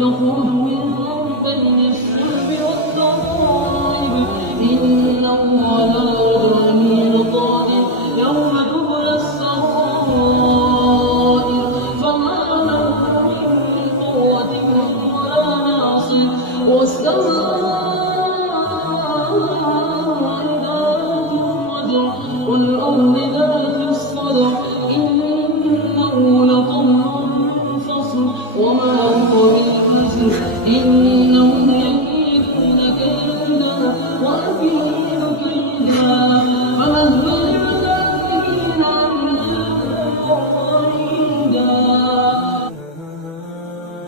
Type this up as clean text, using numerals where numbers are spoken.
يخرج من بين الصلب والترائب إنه على رجعه لقادر يوم تبلى السرائر فما له من قوة ولا ناصر والسماء ذات الرجع والأرض ذات الصدع إنه لقول فصل وما هو بالهزل